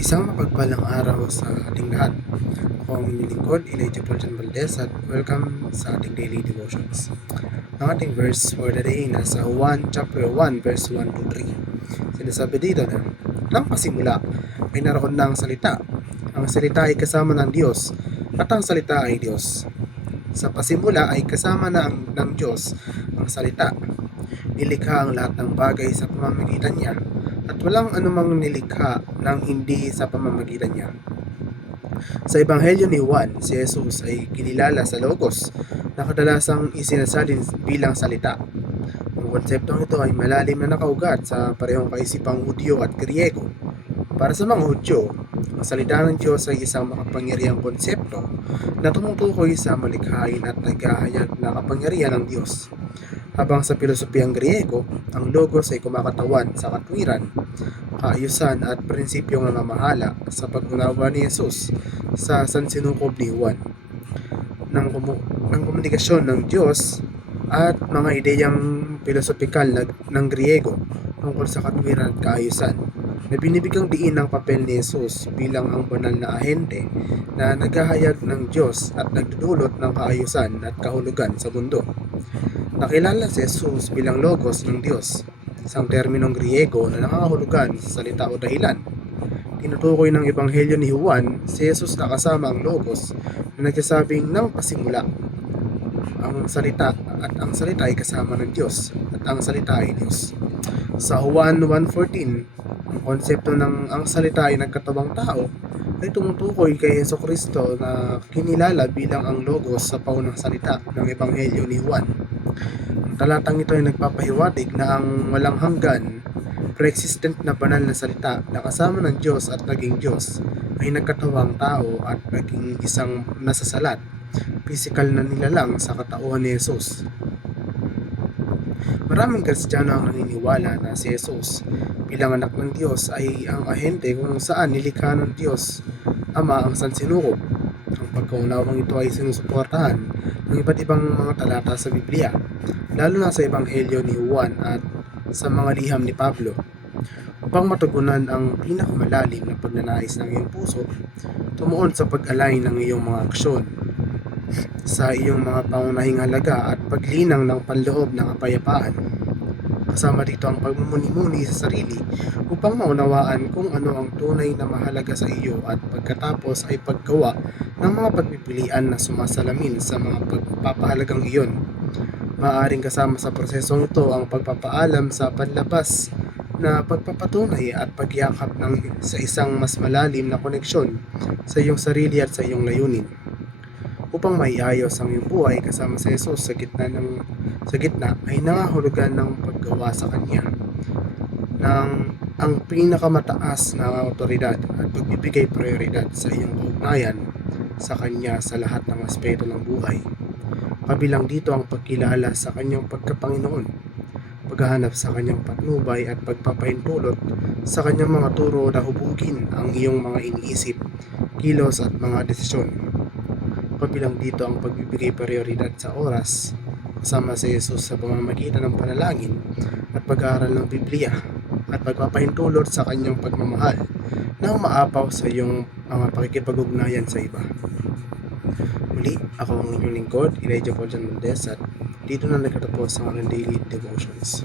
Isang mapagpalang araw sa ating lahat. Ako ang inyong lingkod, Elijah Pauljan Valdez, at welcome sa ating daily devotions. Ang ating verse for the day nasa 1 chapter 1 verse 1 to 3. Sinasabi dito na, nang pasimula ay naroon na ang salita. Ang salita ay kasama ng Diyos at ang salita ay Diyos. Sa pasimula ay kasama na ng Diyos ang salita. Nilikha ang lahat ng bagay sa pamamagitan niya at walang anumang nilikha ng hindi sa pamamagitan niya. Sa Ebanghelyo ni Juan, si Jesus ay kinilala sa Logos na kadalasang isinasalin bilang salita. Ang konseptong ito ay malalim na nakaugat sa parehong kaisipang Hudyo at Griego. Para sa mga Hudyo, ang salita ng Diyos ay isang makapangyarihang konsepto na tumutukoy sa malikhain at naghahayag na kapangyarihan ng Diyos. Habang sa pilosopiyang Griego, ang logos ay kumakatawan sa katwiran, kaayusan at prinsipyong namamahala sa pag-unawa ni Jesus sa sansinukob ni Juan ng komunikasyon ng Diyos at mga ideyang pilosopikal ng Griego tungkol sa katwiran at kaayusan na binibigyang diin ng papel ni Jesus bilang ang banal na ahente na naghahayag ng Diyos at nagdudulot ng kaayusan at kahulugan sa mundo. Nakilala si Jesus bilang Logos ng Diyos, isang terminong Griego na nakakahulugan sa salita o dahilan. Tinutukoy ng Ebanghelyo ni Juan, si Jesus na kasama ang Logos na nagsasabing nang pasimula ang salita at ang salita ay kasama ng Diyos at ang salita ay Diyos. Sa Juan 1:14, ang konsepto ng ang salita ay nagkatawang tao ay tumutukoy kay Jesucristo na kinilala bilang ang Logos sa paunang salita ng Ebanghelyo ni Juan. Ang talatang ito ay nagpapahiwatig na ang walang hanggan, pre-existent na banal na salita na kasama ng Diyos at naging Diyos ay nagkatawang tao at naging isang nasasalat, pisikal na nilalang sa katauhan ni Jesus. Maraming Kristiyano ang naniniwala na si Jesus bilang anak ng Diyos ay ang ahente kung saan nilikha ng Diyos Ama ang sansinukob. Ang pagkaunawang ito ay sinusuportahan ng iba't ibang mga talata sa Biblia, lalo na sa Ebanghelyo ni Juan at sa mga liham ni Pablo. Upang matugunan ang pinakamalalim na pagnanais ng iyong puso, tumuon sa pag-alay ng iyong mga aksyon, sa iyong mga pangunahing halaga at paglinang ng panloob ng kapayapaan. Kasama dito ang pagmumuni-muni sa sarili upang maunawaan kung ano ang tunay na mahalaga sa iyo at pagkatapos ay paggawa ng mga pagpipilian na sumasalamin sa mga pagpapahalagang iyon. Maaaring kasama sa prosesong ito ang pagpapaalam sa panlabas na pagpapatunay at pagyakap sa isang mas malalim na koneksyon sa iyong sarili at sa iyong layunin. Upang maiayos ang iyong buhay kasama sa Jesus sa gitna ay nangahulugan ng paggawa sa Kanya ng ang pinakamataas na autoridad at pagbibigay prioridad sa iyong kaugnayan sa Kanya sa lahat ng aspeto ng buhay. Kabilang dito ang pagkilala sa Kanyang pagkapanginoon, paghahanap sa Kanyang patnubay at pagpapahintulot sa Kanyang mga turo na hubugin ang iyong mga iniisip, kilos at mga desisyon. Kabilang dito ang pagbibigay prioridad sa oras kasama si Jesus sa pamamagitan ng panalangin at pag-aaral ng Biblia at pagpapahintulot sa kanyang pagmamahal na umaapaw sa iyong mga pakikipag-ugnayan sa iba. Muli, ako ang inyong lingkod, Elijah Pauljan Valdez, at dito na nagtatapos ang aking daily devotions.